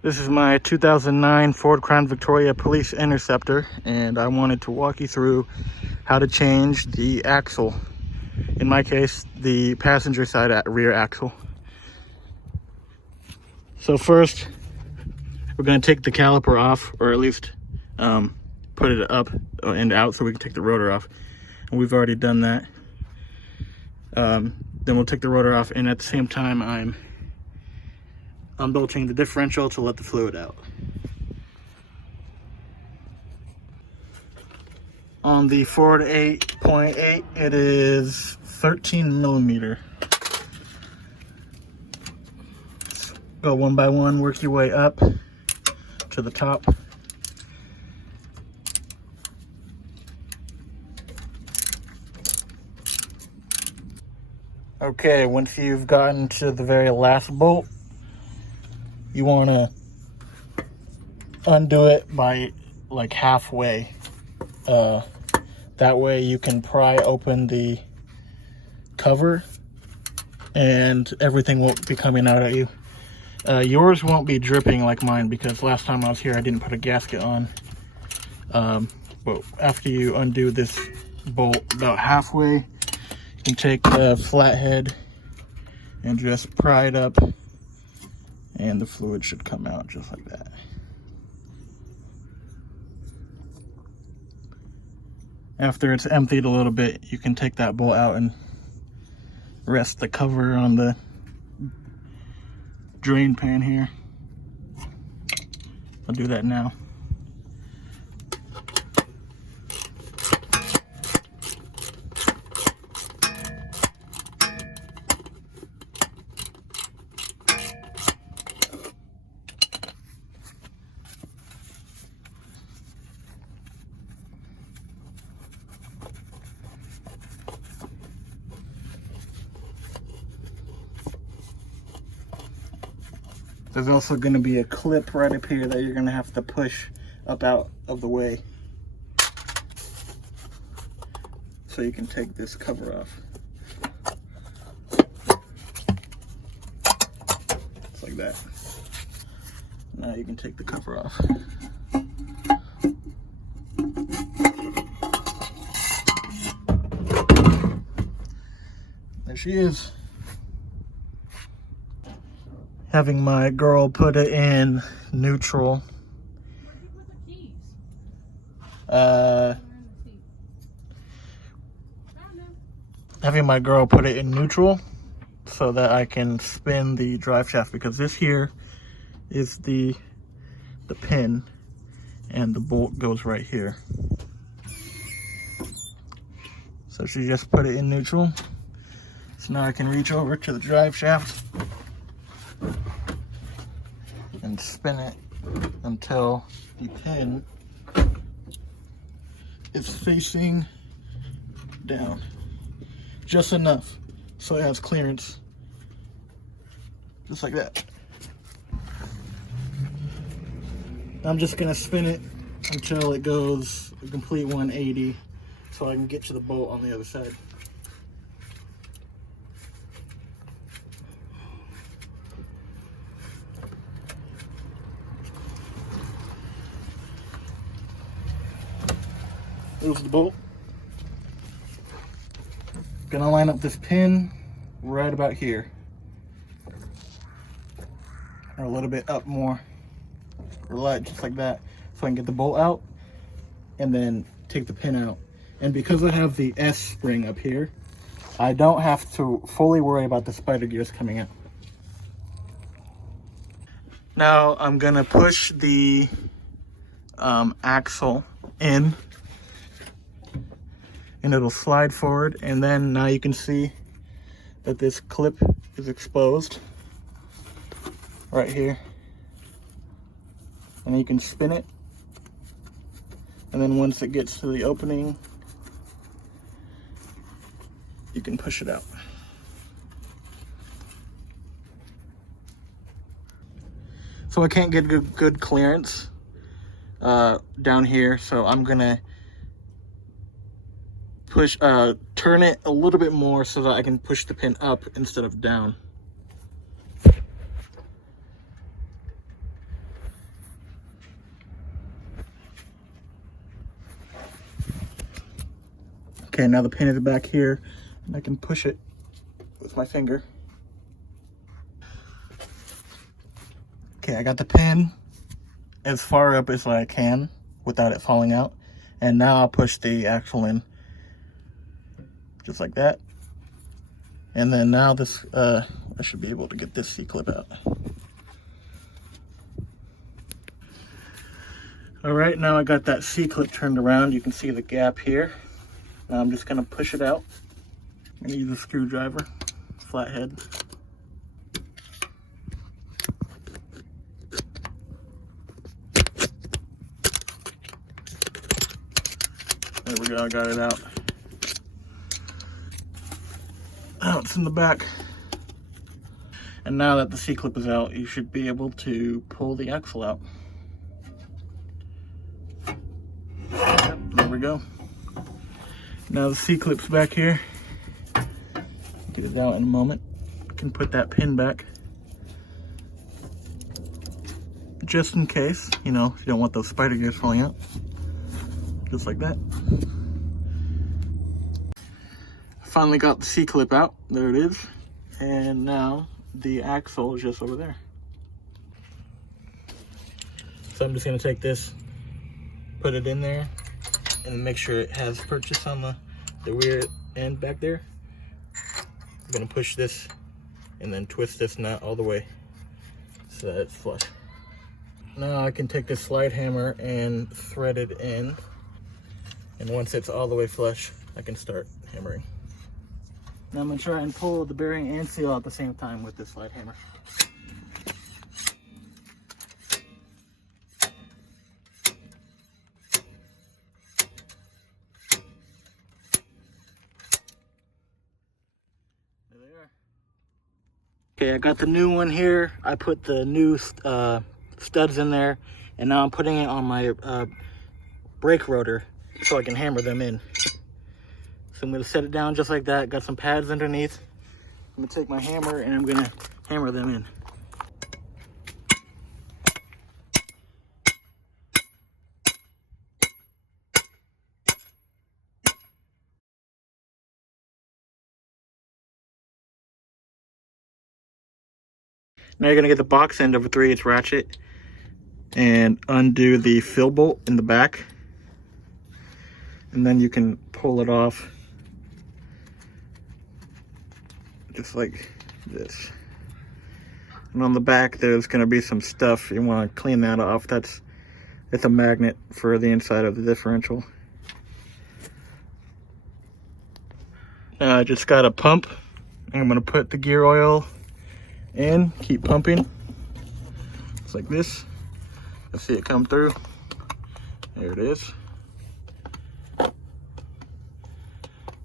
This is my 2009 Ford Crown Victoria Police Interceptor, and I wanted to walk you through how to change the axle. In my case, the passenger side rear axle. So first, we're going to take the caliper off, or at least put it up and out so we can take the rotor off. And we've already done that. Then we'll take the rotor off, and at the same time, I'm unbolting the differential to let the fluid out. On the Ford 8.8, it is 13 millimeter. Go one by one, work your way up to the top. Okay, once you've gotten to the very last bolt, you want to undo it by like halfway. That way you can pry open the cover and everything won't be coming out at you. Yours won't be dripping like mine because last time I was here I didn't put a gasket on. But after you undo this bolt about halfway, you can take the flathead and just pry it up, and the fluid should come out just like that. After it's emptied a little bit, you can take that bolt out and rest the cover on the drain pan here. I'll do that now. There's also going to be a clip right up here that you're going to have to push up out of the way so you can take this cover off. Just like that. Now you can take the cover off. There she is. Having my girl put it in neutral. Having my girl put it in neutral so that I can spin the drive shaft, because this here is the pin and the bolt goes right here. So she just put it in neutral. So now I can reach over to the drive shaft and spin it until the pin is facing down. Just enough so it has clearance. Just like that. I'm just gonna spin it until it goes a complete 180 so I can get to the bolt on the other side. There's the bolt. Gonna line up this pin right about here, or a little bit up more, or just like that, so I can get the bolt out and then take the pin out. And because I have the S spring up here, I don't have to fully worry about the spider gears coming out. Now I'm gonna push the axle in, and it'll slide forward, and then now you can see that this clip is exposed right here, and you can spin it, and then once it gets to the opening you can push it out. So I can't get good clearance down here, so I'm gonna turn it a little bit more so that I can push the pin up instead of down. Okay, now the pin is back here, and I can push it with my finger. Okay, I got the pin as far up as I can without it falling out. And now I'll push the axle in, just like that. And then now this, I should be able to get this C-clip out. All right, now I got that C-clip turned around. You can see the gap here. Now I'm just gonna push it out. I'm gonna use a screwdriver, flathead. There we go, I got it out. Now it's in the back. And now that the C-clip is out, you should be able to pull the axle out. Yep, there we go. Now the C-clip's back here. Get it out in a moment. You can put that pin back. Just in case, you know, if you don't want those spider gears falling out. Just like that. Finally got the C-clip out. There it is. And now the axle is just over there. So I'm just gonna take this, put it in there, and make sure it has purchase on the rear end back there. I'm gonna push this and then twist this nut all the way so that it's flush. Now I can take this slide hammer and thread it in. And once it's all the way flush, I can start hammering. Now I'm gonna try and pull the bearing and seal at the same time with this slide hammer. There they are. Okay, I got the new one here. I put the new studs in there, and now I'm putting it on my brake rotor so I can hammer them in. So I'm gonna set it down just like that. Got some pads underneath. I'm gonna take my hammer and I'm gonna hammer them in. Now you're gonna get the box end of a 3/8 ratchet and undo the fill bolt in the back. And then you can pull it off just like this. And on the back there's going to be some stuff. You want to clean that off. It's a magnet for the inside of the differential. Now I just got a pump. I'm going to put the gear oil in, keep pumping. It's like this. You'll see it come through. There it is.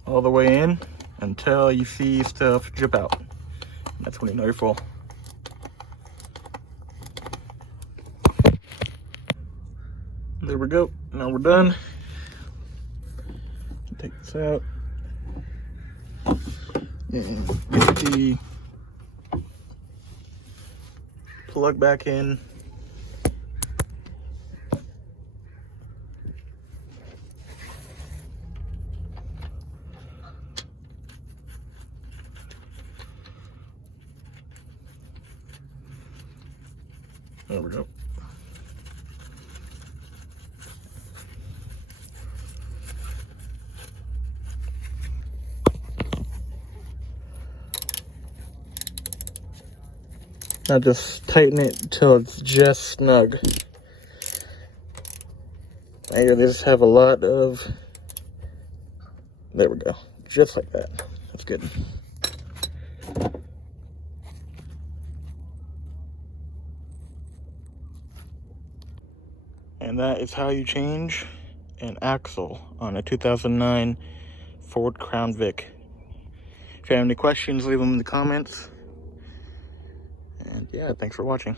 All the way in until you see stuff drip out. That's when you know you're full. There we go. Now we're done. Take this out. And get the plug back in. There we go. Now just tighten it until it's just snug. I just have a lot of, there we go, just like that. That's good. And that is how you change an axle on a 2009 Ford Crown Vic. If you have any questions, leave them in the comments. And yeah, thanks for watching.